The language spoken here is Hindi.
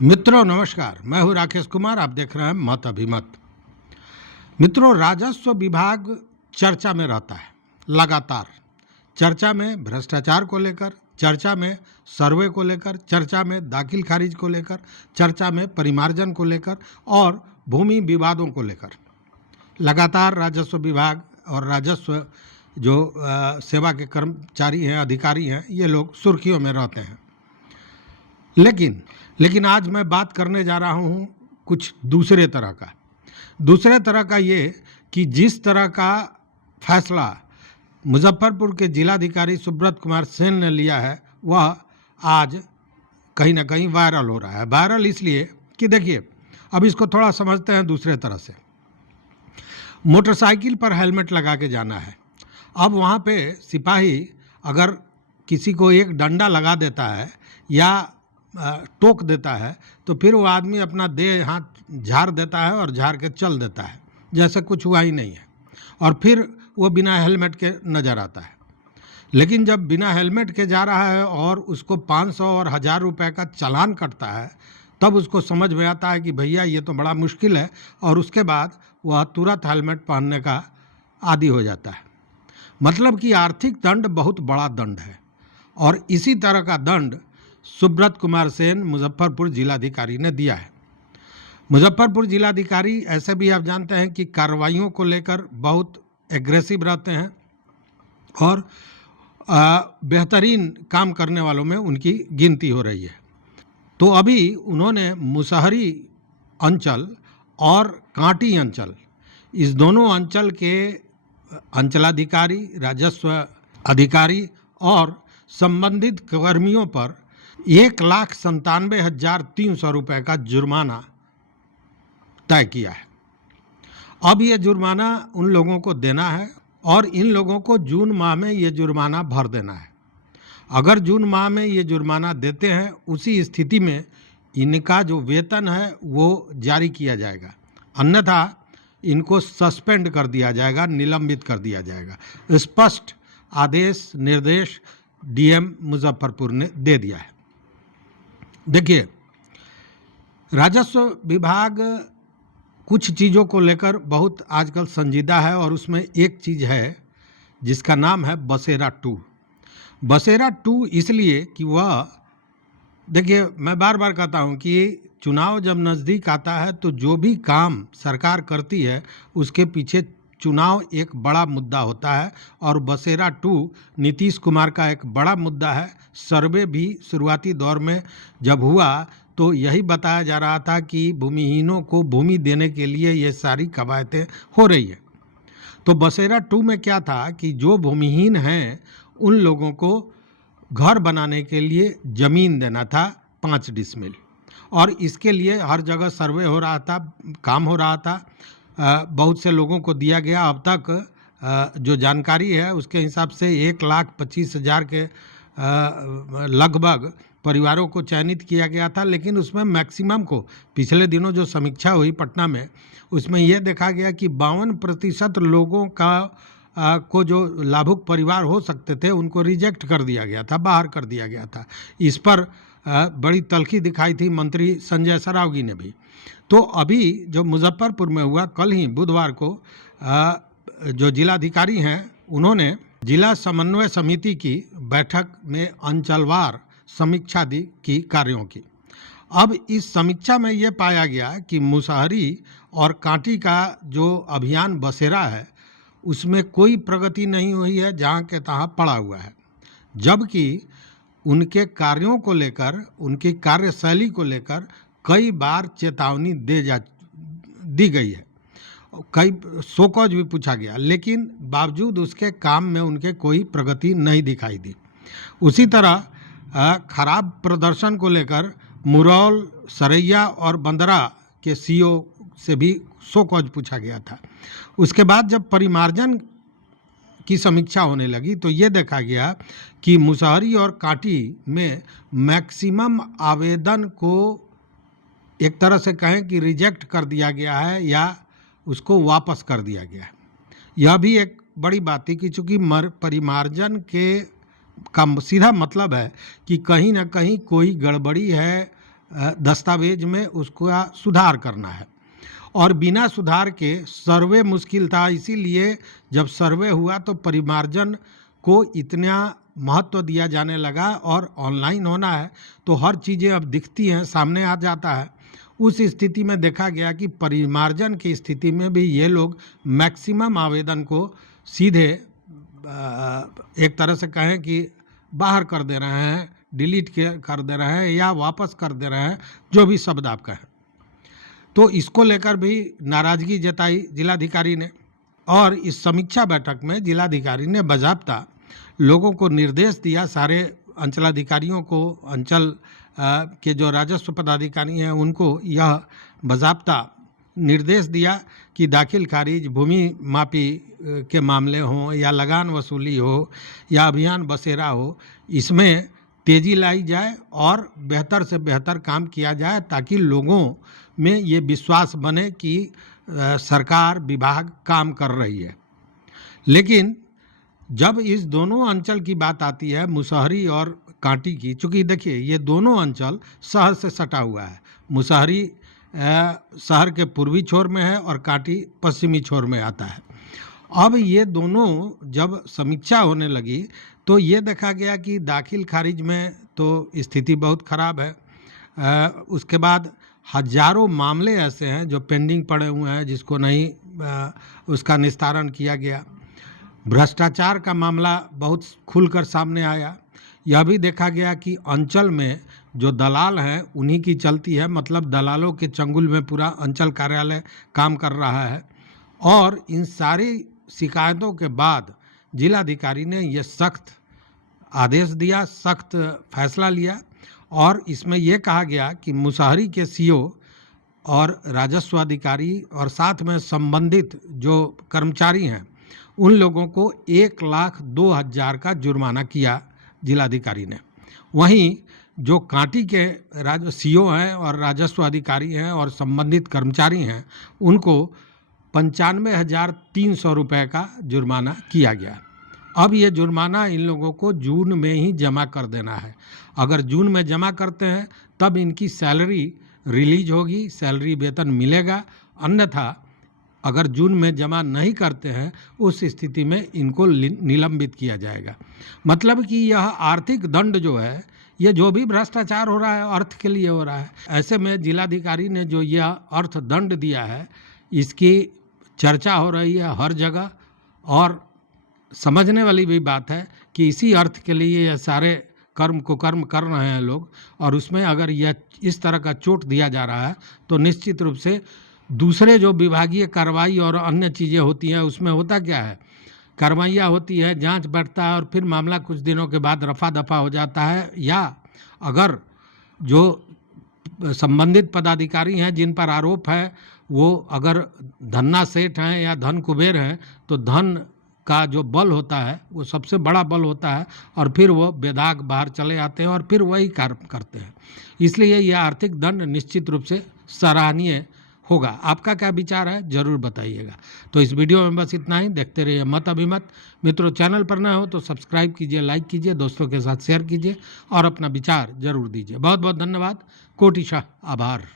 मित्रों नमस्कार, मैं हूं राकेश कुमार। आप देख रहे हैं मत अभिमत। मित्रों, राजस्व विभाग चर्चा में रहता है, लगातार चर्चा में भ्रष्टाचार को लेकर, चर्चा में सर्वे को लेकर, चर्चा में दाखिल खारिज को लेकर, चर्चा में परिमार्जन को लेकर और भूमि विवादों को लेकर लगातार राजस्व विभाग और राजस्व जो सेवा के कर्मचारी हैं, अधिकारी हैं, ये लोग सुर्खियों में रहते हैं। लेकिन आज मैं बात करने जा रहा हूँ कुछ दूसरे तरह का ये कि जिस तरह का फैसला मुजफ्फरपुर के जिलाधिकारी सुब्रत कुमार सेन ने लिया है, वह आज कहीं ना कहीं वायरल हो रहा है। वायरल इसलिए कि देखिए, अब इसको थोड़ा समझते हैं दूसरे तरह से। मोटरसाइकिल पर हेलमेट लगा के जाना है। अब वहाँ पे सिपाही अगर किसी को एक डंडा लगा देता है या टोक देता है तो फिर वो आदमी अपना देह हाथ झाड़ देता है और झाड़ के चल देता है जैसे कुछ हुआ ही नहीं है, और फिर वो बिना हेलमेट के नज़र आता है। लेकिन जब बिना हेलमेट के जा रहा है और उसको 500 और 1000 रुपए का चालान कटता है, तब उसको समझ में आता है कि भैया ये तो बड़ा मुश्किल है, और उसके बाद वह तुरंत हेलमेट पहनने का आदी हो जाता है। मतलब कि आर्थिक दंड बहुत बड़ा दंड है, और इसी तरह का दंड सुब्रत कुमार सेन मुजफ्फरपुर जिलाधिकारी ने दिया है। मुजफ्फरपुर जिलाधिकारी ऐसे भी आप जानते हैं कि कार्रवाइयों को लेकर बहुत एग्रेसिव रहते हैं और बेहतरीन काम करने वालों में उनकी गिनती हो रही है। तो अभी उन्होंने मुसहरी अंचल और कांटी अंचल, इस दोनों अंचल के अंचलाधिकारी, राजस्व अधिकारी और संबंधित कर्मियों पर 1,97,300 रुपये का जुर्माना तय किया है। अब ये जुर्माना उन लोगों को देना है और इन लोगों को जून माह में ये जुर्माना भर देना है। अगर जून माह में ये जुर्माना देते हैं, उसी स्थिति में इनका जो वेतन है वो जारी किया जाएगा, अन्यथा इनको सस्पेंड कर दिया जाएगा, निलंबित कर दिया जाएगा। स्पष्ट आदेश निर्देश डीएम मुजफ्फरपुर ने दे दिया है। देखिए, राजस्व विभाग कुछ चीज़ों को लेकर बहुत आजकल संजीदा है, और उसमें एक चीज़ है जिसका नाम है बसेरा 2। बसेरा 2 इसलिए कि वह, देखिए मैं बार बार कहता हूँ कि चुनाव जब नज़दीक आता है तो जो भी काम सरकार करती है उसके पीछे चुनाव एक बड़ा मुद्दा होता है, और बसेरा 2 नीतीश कुमार का एक बड़ा मुद्दा है। सर्वे भी शुरुआती दौर में जब हुआ तो यही बताया जा रहा था कि भूमिहीनों को भूमि देने के लिए ये सारी कवायतें हो रही है। तो बसेरा 2 में क्या था कि जो भूमिहीन हैं उन लोगों को घर बनाने के लिए ज़मीन देना था 5 डिसमिल, और इसके लिए हर जगह सर्वे हो रहा था, काम हो रहा था, बहुत से लोगों को दिया गया। अब तक जो जानकारी है उसके हिसाब से 1,25,000 के लगभग परिवारों को चयनित किया गया था। लेकिन उसमें मैक्सिमम को, पिछले दिनों जो समीक्षा हुई पटना में, उसमें यह देखा गया कि 52% लोगों का को जो लाभुक परिवार हो सकते थे उनको रिजेक्ट कर दिया गया था, बाहर कर दिया गया था। इस पर बड़ी तल्खी दिखाई थी मंत्री संजय सरावगी ने भी। तो अभी जो मुजफ्फरपुर में हुआ, कल ही बुधवार को जो जिलाधिकारी हैं उन्होंने जिला समन्वय समिति की बैठक में अंचलवार समीक्षा दी की कार्यों की। अब इस समीक्षा में ये पाया गया कि मुसहरी और कांटी का जो अभियान बसेरा है उसमें कोई प्रगति नहीं हुई है, जहाँ के तहाँ पड़ा हुआ है, जबकि उनके कार्यों को लेकर, उनकी कार्यशैली को लेकर कई बार चेतावनी दी गई है, कई शोकॉज भी पूछा गया, लेकिन बावजूद उसके काम में उनके कोई प्रगति नहीं दिखाई दी। उसी तरह खराब प्रदर्शन को लेकर मुरौल, सरैया और बंदरा के सीओ से भी शोकॉज पूछा गया था। उसके बाद जब परिमार्जन की समीक्षा होने लगी तो ये देखा गया कि मुसहरी और कांटी में मैक्सिमम आवेदन को एक तरह से कहें कि रिजेक्ट कर दिया गया है या उसको वापस कर दिया गया है। यह भी एक बड़ी बात थी कि चूँकि परिमार्जन के का सीधा मतलब है कि कहीं ना कहीं कोई गड़बड़ी है दस्तावेज में उसका सुधार करना है। और बिना सुधार के सर्वे मुश्किल था, इसीलिए जब सर्वे हुआ तो परिमार्जन को इतना महत्व दिया जाने लगा और ऑनलाइन होना है तो हर चीज़ें अब दिखती हैं, सामने आ जाता है। उस स्थिति में देखा गया कि परिमार्जन की स्थिति में भी ये लोग मैक्सिमम आवेदन को सीधे एक तरह से कहें कि बाहर कर दे रहे हैं, डिलीट कर दे रहे हैं या वापस कर दे रहे हैं, जो भी शब्द आप कहें। तो इसको लेकर भी नाराज़गी जताई जिलाधिकारी ने और इस समीक्षा बैठक में जिलाधिकारी ने बाज़ाब्ता लोगों को निर्देश दिया, सारे अंचलाधिकारियों को, अंचल के जो राजस्व पदाधिकारी हैं उनको यह बाज़ाब्ता निर्देश दिया कि दाखिल खारिज, भूमि मापी के मामले हों या लगान वसूली हो या अभियान बसेरा हो, इसमें तेज़ी लाई जाए और बेहतर से बेहतर काम किया जाए ताकि लोगों में ये विश्वास बने कि सरकार, विभाग काम कर रही है। लेकिन जब इस दोनों अंचल की बात आती है, मुसहरी और कांटी की, चूँकि देखिए ये दोनों अंचल शहर से सटा हुआ है। मुसहरी शहर के पूर्वी छोर में है और कांटी पश्चिमी छोर में आता है। अब ये दोनों जब समीक्षा होने लगी तो ये देखा गया कि दाखिल खारिज में तो स्थिति बहुत ख़राब है। उसके बाद हजारों मामले ऐसे हैं जो पेंडिंग पड़े हुए हैं, जिसको नहीं उसका निस्तारण किया गया। भ्रष्टाचार का मामला बहुत खुलकर सामने आया। यह भी देखा गया कि अंचल में जो दलाल हैं उन्हीं की चलती है, मतलब दलालों के चंगुल में पूरा अंचल कार्यालय काम कर रहा है। और इन सारी शिकायतों के बाद जिलाधिकारी ने यह सख्त आदेश दिया, सख्त फैसला लिया और इसमें यह कहा गया कि मुसहरी के सीओ और राजस्व अधिकारी और साथ में संबंधित जो कर्मचारी हैं उन लोगों को 1,02,000 का जुर्माना किया जिलाधिकारी ने। वहीं जो कांटी के सीओ हैं और राजस्व अधिकारी हैं और संबंधित कर्मचारी हैं उनको 95,300 रुपये का जुर्माना किया गया। अब ये जुर्माना इन लोगों को जून में ही जमा कर देना है। अगर जून में जमा करते हैं तब इनकी सैलरी रिलीज होगी, सैलरी वेतन मिलेगा। अन्यथा अगर जून में जमा नहीं करते हैं उस स्थिति में इनको निलंबित किया जाएगा। मतलब कि यह आर्थिक दंड जो है, ये जो भी भ्रष्टाचार हो रहा है अर्थ के लिए हो रहा है। ऐसे में जिलाधिकारी ने जो यह अर्थ दंड दिया है इसकी चर्चा हो रही है हर जगह और समझने वाली भी बात है कि इसी अर्थ के लिए यह सारे कर्म कुकर्म कर रहे हैं लोग। और उसमें अगर यह इस तरह का चोट दिया जा रहा है तो निश्चित रूप से दूसरे जो विभागीय कार्रवाई और अन्य चीज़ें होती हैं उसमें होता क्या है, कार्रवाइयाँ होती है, जांच बैठता है और फिर मामला कुछ दिनों के बाद रफा दफा हो जाता है। या अगर जो संबंधित पदाधिकारी हैं जिन पर आरोप है वो अगर धन्ना सेठ हैं या धन कुबेर हैं तो धन का जो बल होता है वो सबसे बड़ा बल होता है और फिर वो बेदाग बाहर चले आते हैं और फिर वही कार्य करते हैं। इसलिए यह आर्थिक दंड निश्चित रूप से सराहनीय होगा। आपका क्या विचार है ज़रूर बताइएगा। तो इस वीडियो में बस इतना ही। देखते रहिए मत अभिमत। मित्रों, चैनल पर नए हो तो सब्सक्राइब कीजिए, लाइक कीजिए, दोस्तों के साथ शेयर कीजिए और अपना विचार जरूर दीजिए। बहुत बहुत धन्यवाद, कोटिशाह आभार।